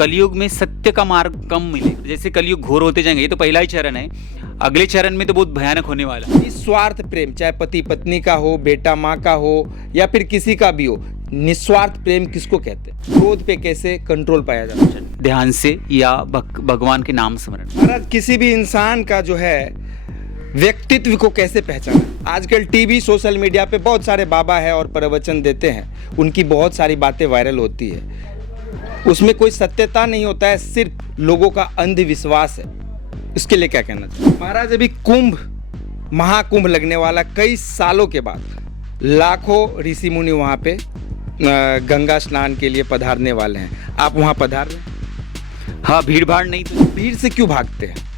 कलयुग में सत्य का मार्ग कम मिले। जैसे कलयुग घोर होते जाएंगे, ये तो पहला ही चरण है। अगले चरण में तो बहुत भयानक होने वाला है। निस्वार्थ प्रेम, चाहे पति पत्नी का हो, बेटा माँ का हो, या फिर किसी का भी हो, निस्वार्थ प्रेम किसको कहते हैं? क्रोध पे कैसे कंट्रोल पाया जाता है? ध्यान से या भगवान के नाम स्मरण। महाराज, किसी भी इंसान का जो है व्यक्तित्व को कैसे पहचाना? आजकल टीवी सोशल मीडिया पे बहुत सारे बाबा है और प्रवचन देते हैं, उनकी बहुत सारी बातें वायरल होती है, उसमें कोई सत्यता नहीं होता है, सिर्फ लोगों का अंधविश्वास है। इसके लिए क्या कहना चाहिए? महाराज, अभी महाकुंभ लगने वाला, कई सालों के बाद लाखों ऋषि मुनि वहाँ पे गंगा स्नान के लिए पधारने वाले हैं। आप वहाँ पधार रहे हैं? हाँ, भीड़ भाड़ नहीं तो भीड़ से क्यों भागते हैं?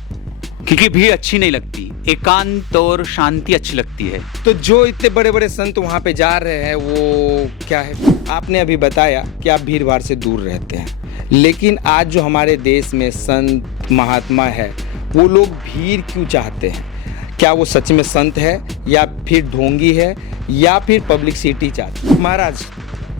क्योंकि भीड़ अच्छी नहीं लगती, एकांत और शांति अच्छी लगती है। तो जो इतने बड़े बड़े संत वहाँ पे जा रहे हैं वो क्या है? आपने अभी बताया कि आप भीड़ भाड़ से दूर रहते हैं, लेकिन आज जो हमारे देश में संत महात्मा है, वो लोग भीड़ क्यों चाहते हैं? क्या वो सच में संत है, या फिर ढोंगी है, या फिर पब्लिसिटी चाहते हैं? महाराज,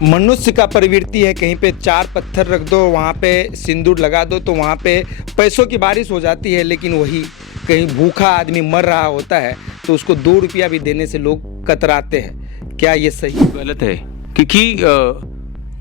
मनुष्य का प्रवृत्ति है, कहीं पे 4 पत्थर रख दो, वहाँ पे सिंदूर लगा दो तो वहाँ पे पैसों की बारिश हो जाती है, लेकिन वही कहीं भूखा आदमी मर रहा होता है तो उसको 2 रुपया भी देने से लोग कतराते हैं। क्या ये सही? गलत है, क्योंकि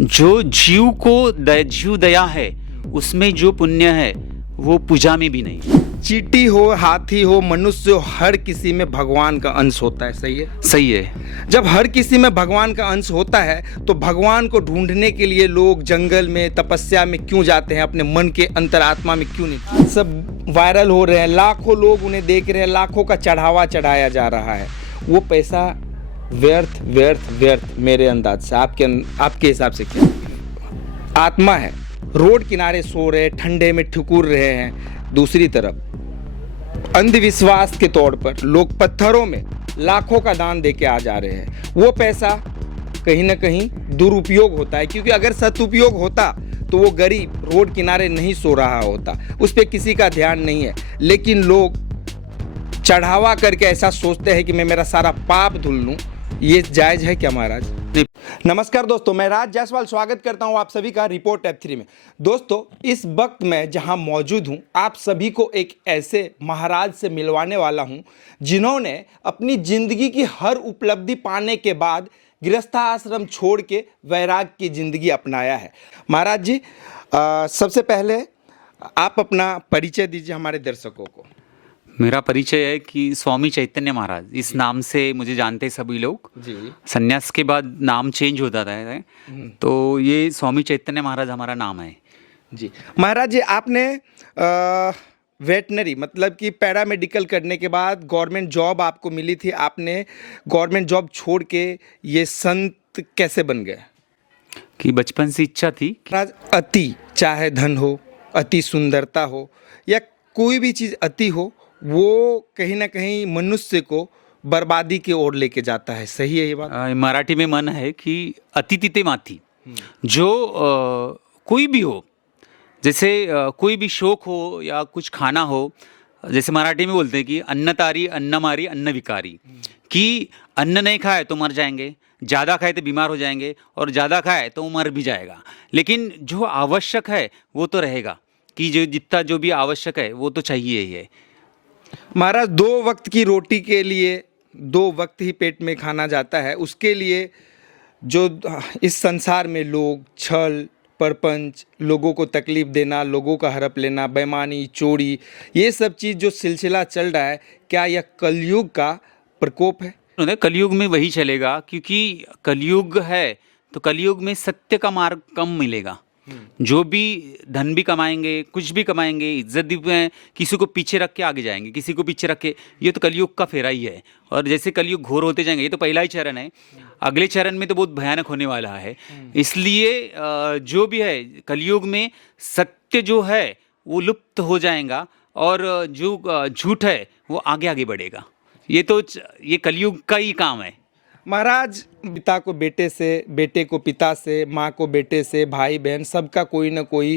जो जीव दया है, उसमें जो पुण्य है वो पूजा में भी नहीं। चींटी हो, हाथी हो, मनुष्य हो, हर किसी में भगवान का अंश होता है। सही है? सही है। जब हर किसी में भगवान का अंश होता है तो भगवान को ढूंढने के लिए लोग जंगल में, तपस्या में क्यों जाते हैं? अपने मन के अंतरात्मा में क्यों नहीं? सब वायरल हो रहे हैं, लाखों लोग उन्हें देख रहे हैं, लाखों का चढ़ावा चढ़ाया जा रहा है। वो पैसा व्यर्थ व्यर्थ व्यर्थ मेरे अंदाज से। आपके हिसाब से क्या? आत्मा है, रोड किनारे सो रहे, ठंडे में ठिकुर रहे हैं। दूसरी तरफ अंधविश्वास के तौर पर लोग पत्थरों में लाखों का दान देके आ जा रहे हैं। वो पैसा कहीं ना कहीं दुरुपयोग होता है, क्योंकि अगर सदुपयोग होता तो वो गरीब रोड किनारे नहीं सो रहा होता, उस पर किसी का ध्यान नहीं है। लेकिन लोग चढ़ावा करके ऐसा सोचते हैं कि मैं मेरा सारा पाप धुल लूं। ये जायज है क्या महाराज? नमस्कार दोस्तों, मैं राज जायसवाल स्वागत करता हूं आप सभी का रिपोर्ट F3 में। दोस्तों, इस वक्त मैं जहां मौजूद हूं, आप सभी को एक ऐसे महाराज से मिलवाने वाला हूं जिन्होंने अपनी जिंदगी की हर उपलब्धि पाने के बाद गृहस्थाश्रम छोड़ के वैराग की जिंदगी अपनाया है। महाराज जी, सबसे पहले आप अपना परिचय दीजिए हमारे दर्शकों को। मेरा परिचय है कि स्वामी चैतन्य महाराज, इस नाम से मुझे जानते हैं सभी लोग जी। संन्यास के बाद नाम चेंज होता है, तो ये स्वामी चैतन्य महाराज हमारा नाम है जी। महाराज जी, आपने वेटनरी मतलब कि पैरामेडिकल करने के बाद गवर्नमेंट जॉब आपको मिली थी, आपने गवर्नमेंट जॉब छोड़ के ये संत कैसे बन गए? कि बचपन से इच्छा थी। महाराज, अति, चाहे धन हो, अति सुंदरता हो, या कोई भी चीज़ अति हो, वो कहीं ना कहीं मनुष्य को बर्बादी की ओर लेके जाता है। सही है ये बात? मराठी में मन है कि अति तिथे माती। जो कोई भी हो, जैसे कोई भी शौक हो या कुछ खाना हो, जैसे मराठी में बोलते हैं कि अन्न तारी अन्न मारी अन्न विकारी, कि अन्न नहीं खाए तो मर जाएंगे, ज़्यादा खाए तो बीमार हो जाएंगे, और ज़्यादा खाए तो मर भी जाएगा, लेकिन जो आवश्यक है वो तो रहेगा, कि जो जितना जो भी आवश्यक है वो तो चाहिए ही है। महाराज, 2 वक्त की रोटी के लिए 2 वक्त ही पेट में खाना जाता है, उसके लिए जो इस संसार में लोग छल परपंच, लोगों को तकलीफ देना, लोगों का हड़प लेना, बेईमानी, चोरी, ये सब चीज़ जो सिलसिला चल रहा है, क्या यह कलयुग का प्रकोप है? कलयुग में वही चलेगा, क्योंकि कलयुग है तो कलयुग में सत्य का मार्ग कम मिलेगा। जो भी धन भी कमाएंगे, कुछ भी कमाएंगे, इज्जत भी है, किसी को पीछे रख के आगे जाएंगे, किसी को पीछे रख के, ये तो कलयुग का फेरा ही है। और जैसे कलयुग घोर होते जाएंगे, ये तो पहला ही चरण है, अगले चरण में तो बहुत भयानक होने वाला है। इसलिए जो भी है कलयुग में सत्य जो है वो लुप्त हो जाएगा, और जो झूठ है वो आगे आगे बढ़ेगा। ये कलयुग का ही काम है। महाराज, पिता को बेटे से, बेटे को पिता से, माँ को बेटे से, भाई बहन सबका कोई ना कोई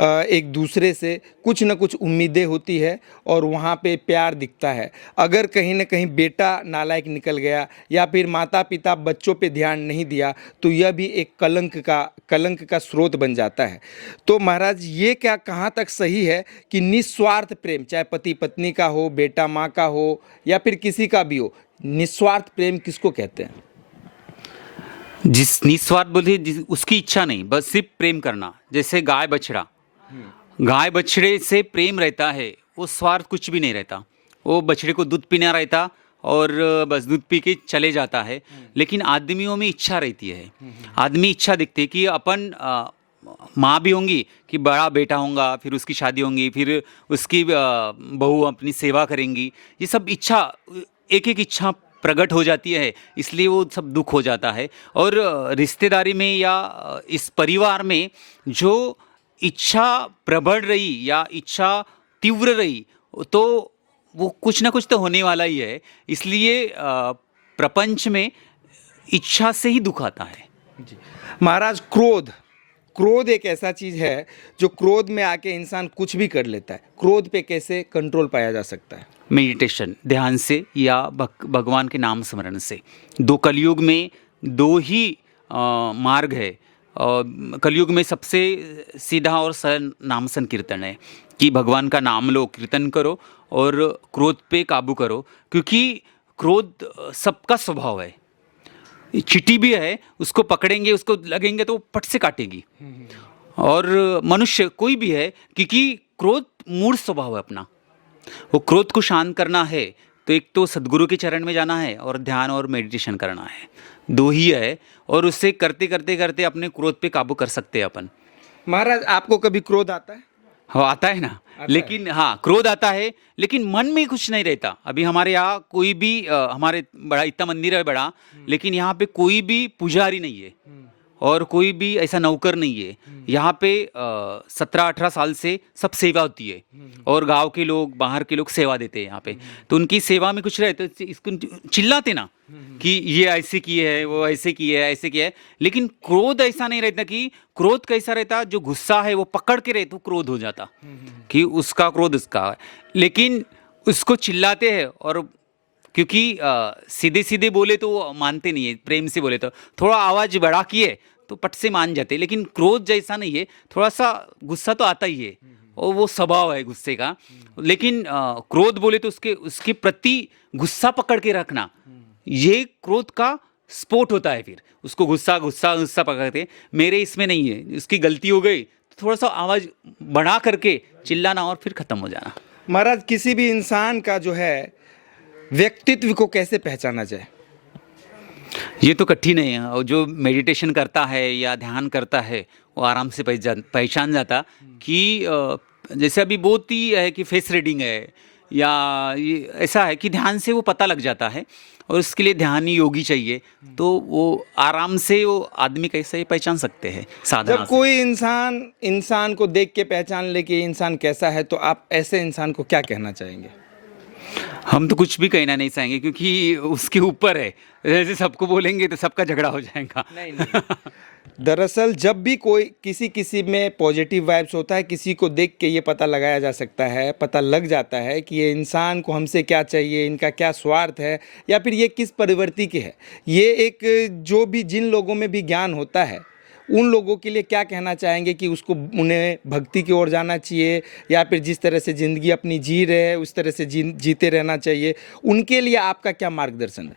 एक दूसरे से कुछ ना कुछ उम्मीदें होती है और वहाँ पे प्यार दिखता है। अगर कहीं ना कहीं बेटा नालायक निकल गया या फिर माता पिता बच्चों पे ध्यान नहीं दिया तो यह भी एक कलंक का स्रोत बन जाता है। तो महाराज, ये क्या कहाँ तक सही है कि निस्वार्थ प्रेम, चाहे पति पत्नी का हो, बेटा माँ का हो या फिर किसी का भी हो, निस्वार्थ प्रेम किसको कहते हैं? जिस निस्वार्थ बोलते उसकी इच्छा नहीं, बस सिर्फ प्रेम करना। जैसे गाय बछड़े से प्रेम रहता है, वो स्वार्थ कुछ भी नहीं रहता। वो बछड़े को दूध पीना रहता और बस दूध पी के चले जाता है। लेकिन आदमियों में इच्छा रहती है। आदमी इच्छा दिखती है कि अपन माँ भी होंगी कि बड़ा बेटा होगा, फिर उसकी शादी होंगी, फिर उसकी बहू अपनी सेवा करेंगी। ये सब इच्छा, एक एक इच्छा प्रकट हो जाती है, इसलिए वो सब दुख हो जाता है। और रिश्तेदारी में या इस परिवार में जो इच्छा प्रबल रही या इच्छा तीव्र रही तो वो कुछ ना कुछ तो होने वाला ही है। इसलिए प्रपंच में इच्छा से ही दुख आता है। महाराज, क्रोध एक ऐसा चीज है जो क्रोध में आके इंसान कुछ भी कर लेता है। क्रोध पे कैसे कंट्रोल पाया जा सकता है? मेडिटेशन, ध्यान से या भगवान के नाम स्मरण से। दो कलयुग में दो ही मार्ग है। कलयुग में सबसे सीधा और सरल नाम संकीर्तन है कि भगवान का नाम लो, कीर्तन करो और क्रोध पे काबू करो। क्योंकि क्रोध सबका स्वभाव है। चींटी भी है, उसको पकड़ेंगे, उसको लगेंगे तो पट से काटेगी। और मनुष्य कोई भी है, क्योंकि क्रोध मूल स्वभाव है अपना। वो क्रोध को शांत करना है तो एक तो सद्गुरु के चरण में जाना है और ध्यान और मेडिटेशन करना है। दो ही है और उससे करते करते करते अपने क्रोध पे काबू कर सकते हैं अपन। महाराज, आपको कभी क्रोध आता है? हाँ, आता है ना। लेकिन हाँ, क्रोध आता है लेकिन मन में कुछ नहीं रहता। अभी हमारे यहाँ कोई भी हमारे बड़ा इतना मंदिर है बड़ा, लेकिन यहाँ पे कोई भी पुजारी नहीं है और कोई भी ऐसा नौकर नहीं है। यहाँ पे 17-18 साल से सब सेवा होती है और गांव के लोग, बाहर के लोग सेवा देते हैं यहाँ पे। तो उनकी सेवा में कुछ रहे तो इसको चिल्लाते ना कि ये ऐसे किए है, वो ऐसे किए है, ऐसे किया है। लेकिन क्रोध ऐसा नहीं रहता। कि क्रोध कैसा रहता, जो गुस्सा है वो पकड़ के रहे तो क्रोध हो जाता कि उसका क्रोध उसका है। लेकिन उसको चिल्लाते हैं और क्योंकि सीधे सीधे बोले तो वो मानते नहीं है, प्रेम से बोले तो थोड़ा आवाज बढ़ा किए तो पट से मान जाते। लेकिन क्रोध जैसा नहीं है, थोड़ा सा गुस्सा तो आता ही है और वो स्वभाव है गुस्से का। लेकिन क्रोध बोले तो उसके प्रति गुस्सा पकड़ के रखना, ये क्रोध का स्फोट होता है। फिर उसको गुस्सा पकड़ते। मेरे इसमें नहीं है, उसकी गलती हो गई तो थोड़ा सा आवाज बढ़ा करके चिल्लाना और फिर खत्म हो जाना। महाराज, किसी भी इंसान का जो है व्यक्तित्व को कैसे पहचाना जाए? ये तो कठिन है। और जो मेडिटेशन करता है या ध्यान करता है वो आराम से पहचान जाता कि जैसे अभी बहुत ही है कि फेस रीडिंग है या ये ऐसा है कि ध्यान से वो पता लग जाता है। और उसके लिए ध्यानी योगी चाहिए, तो वो आराम से वो आदमी कैसे पहचान सकते हैं साधना जब कोई इंसान को देख के पहचान ले कि ये इंसान कैसा है, तो आप ऐसे इंसान को क्या कहना चाहेंगे? हम तो कुछ भी कहना नहीं चाहेंगे क्योंकि उसके ऊपर है। जैसे सबको बोलेंगे तो सबका झगड़ा हो जाएगा। नहीं। दरअसल जब भी कोई किसी में पॉजिटिव वाइब्स होता है, किसी को देख के ये पता लगाया जा सकता है, पता लग जाता है कि ये इंसान को हमसे क्या चाहिए, इनका क्या स्वार्थ है या फिर ये किस प्रवृत्ति के है। ये एक जो भी जिन लोगों में भी ज्ञान होता है उन लोगों के लिए क्या कहना चाहेंगे कि उसको उन्हें भक्ति की ओर जाना चाहिए या फिर जिस तरह से ज़िंदगी अपनी जी रहे हैं उस तरह से जीते रहना चाहिए? उनके लिए आपका क्या मार्गदर्शन है?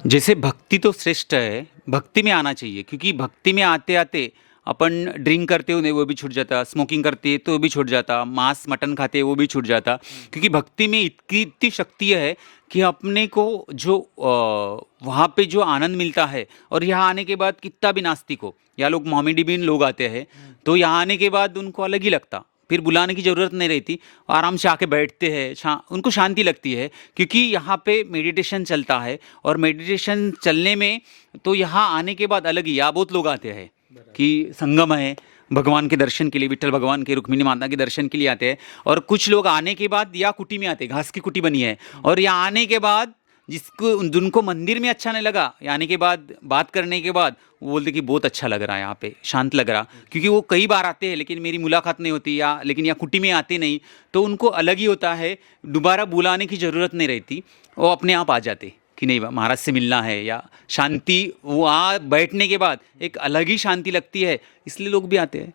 जैसे भक्ति तो श्रेष्ठ है, भक्ति में आना चाहिए। क्योंकि भक्ति में आते आते अपन ड्रिंक करते हो वो भी छूट जाता, स्मोकिंग करते तो भी छूट जाता, मांस मटन खाते वो भी छूट जाता। क्योंकि भक्ति में इतनी शक्ति है कि अपने को जो वहाँ पे जो आनंद मिलता है। और यहाँ आने के बाद कितना भी नास्तिक हो या लोग मोमेडियन लोग आते हैं तो यहाँ आने के बाद उनको अलग ही लगता, फिर बुलाने की ज़रूरत नहीं रहती, आराम से आके बैठते हैं, उनको शांति लगती है। क्योंकि यहाँ पे मेडिटेशन चलता है और मेडिटेशन चलने में तो यहाँ आने के बाद अलग ही, यहाँ बहुत लोग आते हैं कि संगम है, भगवान के दर्शन के लिए, विठल भगवान के, रुक्मिणी माता के दर्शन के लिए आते हैं। और कुछ लोग आने के बाद या कुटी में आते हैं, घास की कुटी बनी है, और यहाँ आने के बाद जिनको मंदिर में अच्छा नहीं लगा, यानी के बाद बात करने के बाद वो बोलते कि बहुत अच्छा लग रहा है, यहाँ पे शांत लग रहा, क्योंकि वो कई बार आते हैं लेकिन मेरी मुलाकात नहीं होती, या लेकिन या कुटी में आते नहीं, तो उनको अलग ही होता है, दोबारा बुलाने की ज़रूरत नहीं रहती, वो अपने आप आ जाते कि नहीं महाराज से मिलना है, या शांति वहाँ बैठने के बाद एक अलग ही शांति लगती है, इसलिए लोग भी आते हैं।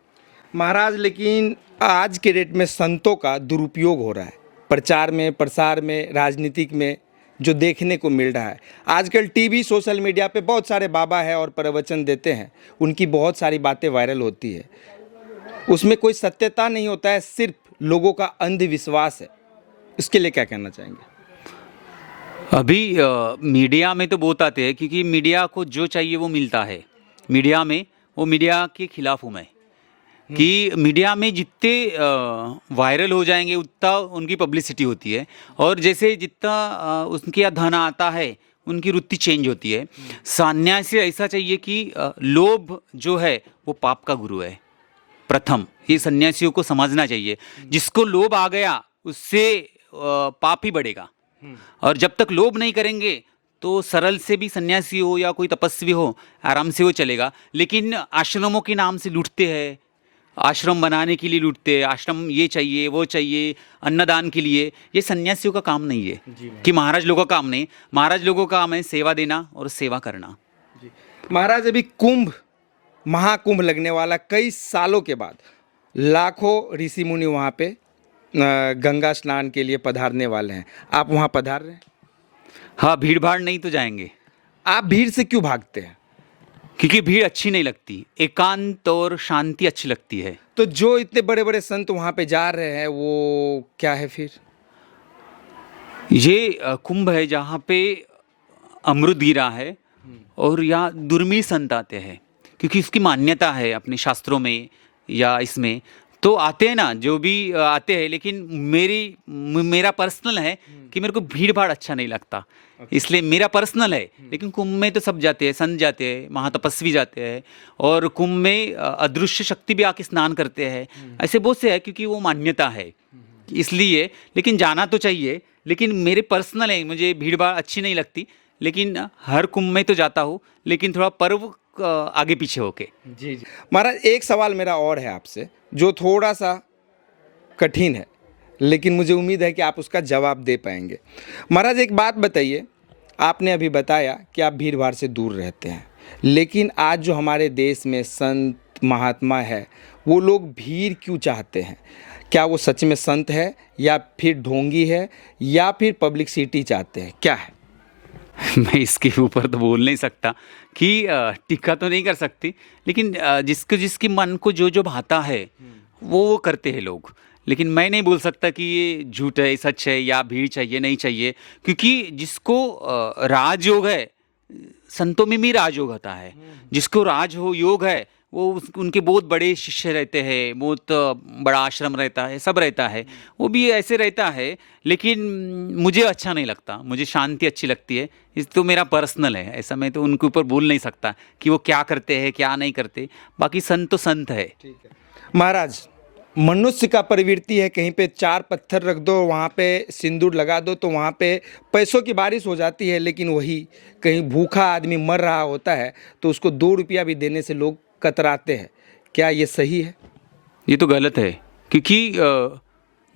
महाराज, लेकिन आज के डेट में संतों का दुरुपयोग हो रहा है, प्रचार में, प्रसार में, राजनीतिक में जो देखने को मिल रहा है। आजकल टीवी, सोशल मीडिया पे बहुत सारे बाबा है और प्रवचन देते हैं, उनकी बहुत सारी बातें वायरल होती है, उसमें कोई सत्यता नहीं होता है, सिर्फ लोगों का अंधविश्वास है। इसके लिए क्या कहना चाहेंगे? अभी मीडिया में तो बहुत आते हैं, क्योंकि मीडिया को जो चाहिए वो मिलता है। मीडिया में वो मीडिया के खिलाफ हूँ मैं, कि मीडिया में जितने वायरल हो जाएंगे उतना उनकी पब्लिसिटी होती है, और जैसे जितना उनके यहाँ धन आता है उनकी वृत्ति चेंज होती है। सन्यासी ऐसा चाहिए कि लोभ जो है वो पाप का गुरु है। प्रथम ये सन्यासियों को समझना चाहिए, जिसको लोभ आ गया उससे पाप ही बढ़ेगा, और जब तक लोभ नहीं करेंगे तो सरल से भी सन्यासी हो या कोई तपस्वी हो आराम से वो चलेगा। लेकिन आश्रमों के नाम से लूटते हैं, आश्रम बनाने के लिए लूटते हैं, आश्रम ये चाहिए वो चाहिए, अन्नदान के लिए, ये सन्यासियों का काम नहीं है, कि महाराज लोगों का काम नहीं। महाराज लोगों का काम है सेवा देना और सेवा करना। महाराज, अभी कुंभ, महाकुंभ लगने वाला, कई सालों के बाद लाखों ऋषि मुनि वहाँ पे गंगा स्नान के लिए पधारने वाले हैं। आप वहाँ पधार रहे हैं? हाँ, भीड़ भाड़ नहीं तो जाएंगे। आप भीड़ से क्यों भागते हैं? क्योंकि भीड़ अच्छी नहीं लगती, एकांत और शांति अच्छी लगती है। तो जो इतने बड़े बड़े संत वहाँ पे जा रहे हैं वो क्या है फिर? ये कुंभ है जहाँ पे अमृत गिरा है, और यहाँ दुर्मिल संत आते हैं, क्योंकि इसकी मान्यता है अपने शास्त्रों में या इसमें, तो आते हैं ना, जो भी आते हैं। लेकिन मेरा पर्सनल है कि मेरे को भीड़ भाड़ अच्छा नहीं लगता, इसलिए मेरा पर्सनल है। लेकिन कुंभ में तो सब जाते हैं, संत जाते हैं, महातपस्वी जाते हैं, और कुंभ में अदृश्य शक्ति भी आके स्नान करते हैं। ऐसे बहुत से है, क्योंकि वो मान्यता है इसलिए। लेकिन जाना तो चाहिए, लेकिन मेरे पर्सनल है, मुझे भीड़ भाड़ अच्छी नहीं लगती। लेकिन हर कुंभ में तो जाता हूँ, लेकिन थोड़ा पर्व आगे पीछे होके। जी। महाराज, एक सवाल मेरा और है आपसे, जो थोड़ा सा कठिन है, लेकिन मुझे उम्मीद है कि आप उसका जवाब दे पाएंगे। महाराज, एक बात बताइए, आपने अभी बताया कि आप भीड़ भाड़ से दूर रहते हैं, लेकिन आज जो हमारे देश में संत महात्मा है, वो लोग भीड़ क्यों चाहते हैं? क्या वो सच में संत है, या फिर ढोंगी है, या फिर पब्लिसिटी चाहते हैं? क्या है? मैं इसके ऊपर तो बोल नहीं सकता, कि टीका तो नहीं कर सकती, लेकिन जिसके मन को जो जो भाता है वो करते हैं लोग। लेकिन मैं नहीं बोल सकता कि ये झूठ है, सच है, या भीड़ चाहिए नहीं चाहिए, क्योंकि जिसको राजयोग है, संतों में भी राजयोग होता है। जिसको राज हो योग है, वो उनके बहुत बड़े शिष्य रहते हैं, बहुत बड़ा आश्रम रहता है, सब रहता है, वो भी ऐसे रहता है। लेकिन मुझे अच्छा नहीं लगता, मुझे शांति अच्छी लगती है। इस तो मेरा पर्सनल है, ऐसा मैं तो उनके ऊपर बोल नहीं सकता कि वो क्या करते हैं क्या नहीं करते। बाकी संत तो संत है। ठीक है महाराज, मनुष्य का प्रवृत्ति है, कहीं पे 4 पत्थर रख दो, वहाँ पे सिंदूर लगा दो, तो वहाँ पे पैसों की बारिश हो जाती है। लेकिन वही कहीं भूखा आदमी मर रहा होता है तो उसको 2 रुपया भी देने से लोग कतराते हैं। क्या ये सही है? ये तो गलत है, क्योंकि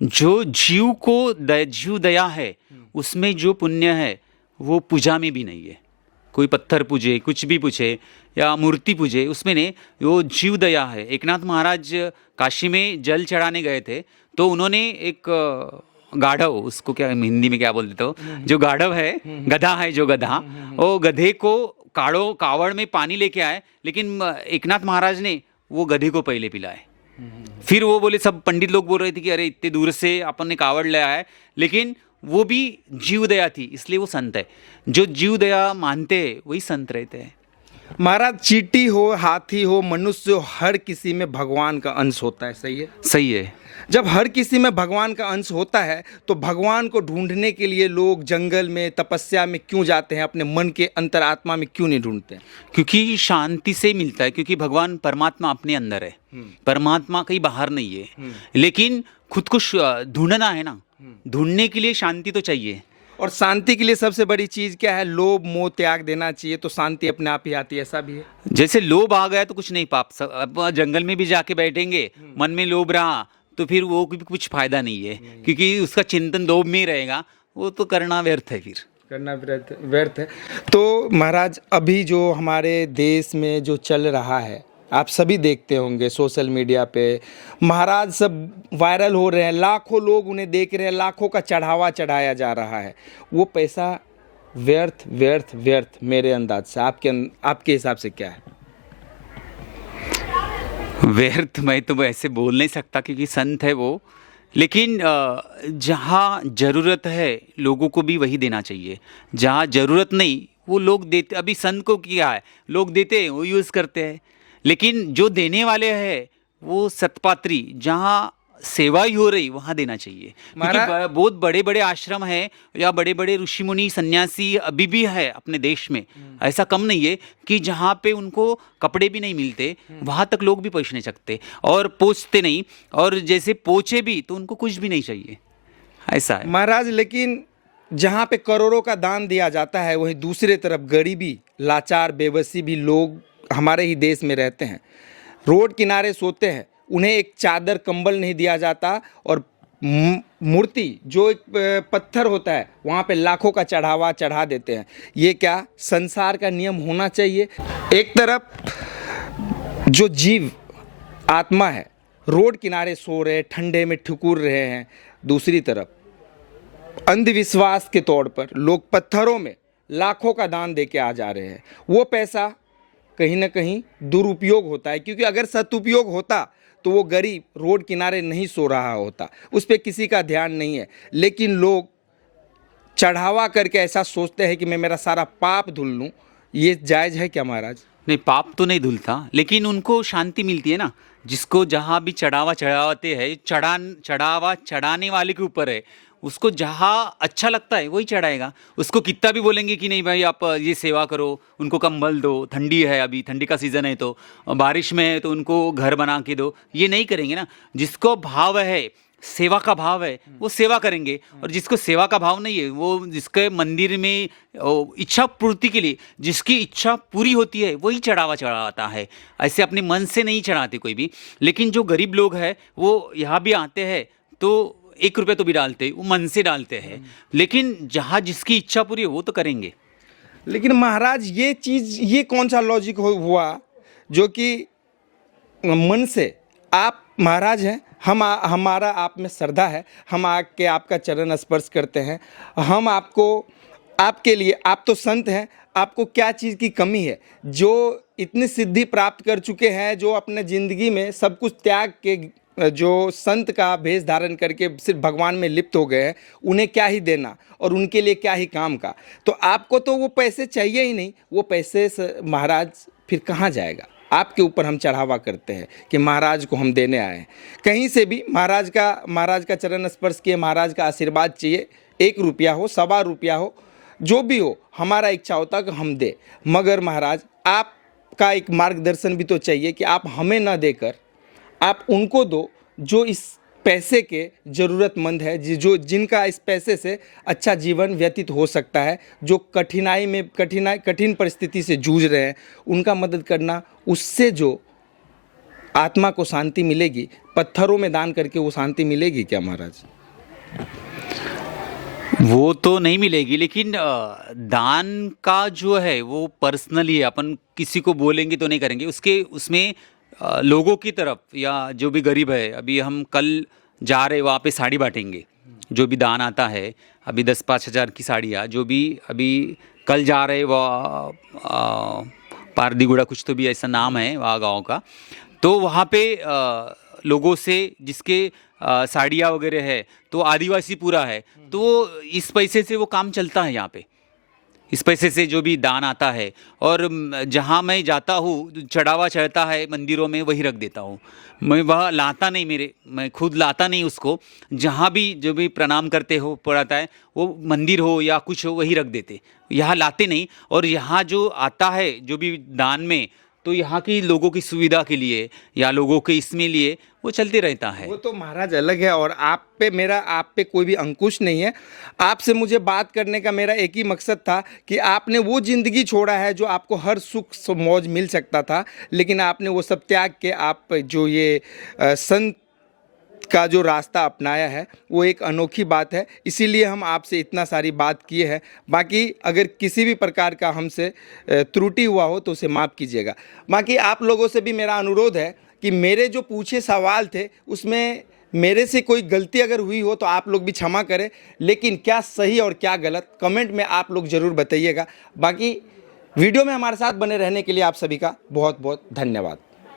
जो जीव दया है, उसमें जो पुण्य है वो पूजा में भी नहीं है। कोई पत्थर पूजे, कुछ भी पूछे या मूर्ति पूजे, उसमें नहीं, वो जीव दया है। एकनाथ महाराज काशी में जल चढ़ाने गए थे, तो उन्होंने एक गाढ़व, उसको क्या हिंदी में क्या बोलते हो, जो गाढ़व है, गधा है जो गधा, वो गधे को कावड़ में पानी लेके आए, लेकिन एकनाथ महाराज ने वो गधे को पहले पिलाए। फिर वो बोले, सब पंडित लोग बोल रहे थे कि अरे इतने दूर से अपन ने कावड़ ले आया है, लेकिन वो भी जीव दया थी, इसलिए वो संत है। जो जीव दया मानते हैं वही संत रहते हैं। महाराज, चींटी हो, हाथी हो, मनुष्य हो, हर किसी में भगवान का अंश होता है, सही है? सही है। जब हर किसी में भगवान का अंश होता है तो भगवान को ढूंढने के लिए लोग जंगल में, तपस्या में क्यों जाते हैं? अपने मन के अंतरात्मा में क्यों नहीं ढूंढते हैं? क्योंकि शांति से मिलता है, क्योंकि भगवान परमात्मा अपने अंदर है, परमात्मा कहीं बाहर नहीं है। लेकिन खुद को ढूंढना है ना, ढूंढने के लिए शांति तो चाहिए। और शांति के लिए सबसे बड़ी चीज क्या है? लोभ मोह त्याग देना चाहिए, तो शांति अपने आप ही आती है, ऐसा भी है? जैसे लोभ आ गया तो कुछ नहीं, पाप सब अब जंगल में भी जाके बैठेंगे, मन में लोभ रहा तो फिर वो भी कुछ फायदा नहीं है, क्योंकि उसका चिंतन लोभ में ही रहेगा, वो तो करना व्यर्थ है फिर। करना व्यर्थ व्यर्थ है। तो महाराज, अभी जो हमारे देश में जो चल रहा है, आप सभी देखते होंगे सोशल मीडिया पे, महाराज सब वायरल हो रहे हैं, लाखों लोग उन्हें देख रहे हैं, लाखों का चढ़ावा चढ़ाया जा रहा है। वो पैसा व्यर्थ व्यर्थ व्यर्थ मेरे अंदाज से, आपके हिसाब से क्या है? व्यर्थ मैं तो ऐसे बोल नहीं सकता क्योंकि संत है वो, लेकिन जहाँ ज़रूरत है लोगों को भी वही देना चाहिए, जहाँ ज़रूरत नहीं वो लोग देते। अभी संत को क्या है, लोग देते हैं वो यूज़ करते हैं, लेकिन जो देने वाले हैं वो सत्पात्री, जहाँ सेवा ही हो रही वहाँ देना चाहिए। क्योंकि महाराज- बहुत बड़े बड़े आश्रम हैं या बड़े बड़े ऋषि मुनि सन्यासी अभी भी है अपने देश में, ऐसा कम नहीं है कि जहाँ पे उनको कपड़े भी नहीं मिलते वहाँ तक लोग भी पहुँच नहीं सकते और पहुँचते नहीं, और जैसे पहुँचे भी तो उनको कुछ भी नहीं चाहिए, ऐसा है। महाराज, लेकिन जहाँ पे करोड़ों का दान दिया जाता है, वहीं दूसरे तरफ गरीबी, लाचार, बेबसी भी लोग हमारे ही देश में रहते हैं, रोड किनारे सोते हैं, उन्हें एक चादर कंबल नहीं दिया जाता, और मूर्ति जो एक पत्थर होता है वहाँ पे लाखों का चढ़ावा चढ़ा देते हैं। ये क्या संसार का नियम होना चाहिए? एक तरफ जो जीव आत्मा है रोड किनारे सो रहे, ठंडे में ठिकुर रहे हैं, दूसरी तरफ अंधविश्वास के तौर पर लोग पत्थरों में लाखों का दान दे के आ जा रहे हैं। वो पैसा कहीं ना कहीं दुरुपयोग होता है, क्योंकि अगर सदुपयोग होता तो वो गरीब रोड किनारे नहीं सो रहा होता, उस पर किसी का ध्यान नहीं है। लेकिन लोग चढ़ावा करके ऐसा सोचते हैं कि मैं मेरा सारा पाप धुल लूँ। ये जायज़ है क्या महाराज? नहीं, पाप तो नहीं धुलता, लेकिन उनको शांति मिलती है ना। जिसको जहाँ भी चढ़ावा चढ़ाते हैं, चढ़ावा चढ़ाने वाले के ऊपर है, उसको जहाँ अच्छा लगता है वही चढ़ाएगा। उसको कितना भी बोलेंगे कि नहीं भाई आप ये सेवा करो, उनको कंबल दो, ठंडी है अभी, ठंडी का सीज़न है, तो बारिश में है तो उनको घर बना के दो, ये नहीं करेंगे ना। जिसको भाव है, सेवा का भाव है, वो सेवा करेंगे, और जिसको सेवा का भाव नहीं है, वो जिसके मंदिर में इच्छा पूर्ति के लिए जिसकी इच्छा पूरी होती है वही चढ़ावा चढ़ाता है, ऐसे अपने मन से नहीं चढ़ाते कोई भी। लेकिन जो गरीब लोग हैं वो यहाँ भी आते हैं तो 1 रुपये तो भी डालते, वो मन से डालते हैं, लेकिन जहाँ जिसकी इच्छा पूरी है वो तो करेंगे। लेकिन महाराज, ये चीज़, ये कौन सा लॉजिक हुआ जो कि मन से आप महाराज हैं, हमारा आप में श्रद्धा है, हम आके आपका चरण स्पर्श करते हैं, हम आपको, आपके लिए, आप तो संत हैं, आपको क्या चीज़ की कमी है? जो इतनी सिद्धि प्राप्त कर चुके हैं, जो अपने ज़िंदगी में सब कुछ त्याग के, जो संत का भेष धारण करके सिर्फ भगवान में लिप्त हो गए हैं, उन्हें क्या ही देना और उनके लिए क्या ही काम का? तो आपको तो वो पैसे चाहिए ही नहीं। वो पैसे से महाराज फिर कहाँ जाएगा? आपके ऊपर हम चढ़ावा करते हैं कि महाराज को हम देने आए हैं। कहीं से भी महाराज का चरण स्पर्श किए, महाराज का आशीर्वाद चाहिए, 1 रुपया हो, 1.25 रुपया हो, जो भी हो, हमारा इच्छा होता है कि हम दे। मगर महाराज, आपका एक मार्गदर्शन भी तो चाहिए कि आप हमें न देकर आप उनको दो जो इस पैसे के ज़रूरतमंद है, जो जिनका इस पैसे से अच्छा जीवन व्यतीत हो सकता है, जो कठिन परिस्थिति से जूझ रहे हैं, उनका मदद करना, उससे जो आत्मा को शांति मिलेगी, पत्थरों में दान करके वो शांति मिलेगी क्या महाराज? वो तो नहीं मिलेगी, लेकिन दान का जो है वो पर्सनली है, अपन किसी को बोलेंगे तो नहीं करेंगे। उसमें लोगों की तरफ या जो भी गरीब है, अभी हम कल जा रहे वहाँ पे साड़ी बांटेंगे, जो भी दान आता है, अभी 10-5 हज़ार की साड़ियाँ, जो भी अभी कल जा रहे वह पारदीगुड़ा कुछ तो भी ऐसा नाम है वहाँ गाँव का, तो वहाँ पे लोगों से जिसके साड़ियाँ वगैरह है तो आदिवासी पूरा है, तो इस पैसे से वो काम चलता है यहाँ पे, इस पैसे से जो भी दान आता है। और जहाँ मैं जाता हूँ, चढ़ावा चढ़ता है मंदिरों में, वही रख देता हूँ। मैं वह लाता नहीं, मैं खुद लाता नहीं उसको। जहाँ भी जो भी प्रणाम करते हो पड़ता है, वो मंदिर हो या कुछ हो, वही रख देते, यहाँ लाते नहीं। और यहाँ जो आता है जो भी दान में, तो यहाँ की लोगों की सुविधा के लिए या लोगों के इसमें लिए वो चलते रहता है। वो तो महाराज अलग है, और आप पे कोई भी अंकुश नहीं है। आपसे मुझे बात करने का मेरा एक ही मकसद था कि आपने वो ज़िंदगी छोड़ा है जो आपको हर सुख मौज मिल सकता था, लेकिन आपने वो सब त्याग के आप जो ये संत का जो रास्ता अपनाया है वो एक अनोखी बात है। इसीलिए हम आपसे इतना सारी बात किए हैं। बाकी अगर किसी भी प्रकार का हमसे त्रुटि हुआ हो तो उसे माफ़ कीजिएगा। बाकी आप लोगों से भी मेरा अनुरोध है कि मेरे जो पूछे सवाल थे उसमें मेरे से कोई गलती अगर हुई हो तो आप लोग भी क्षमा करें, लेकिन क्या सही और क्या गलत कमेंट में आप लोग ज़रूर बताइएगा। बाकी वीडियो में हमारे साथ बने रहने के लिए आप सभी का बहुत बहुत धन्यवाद।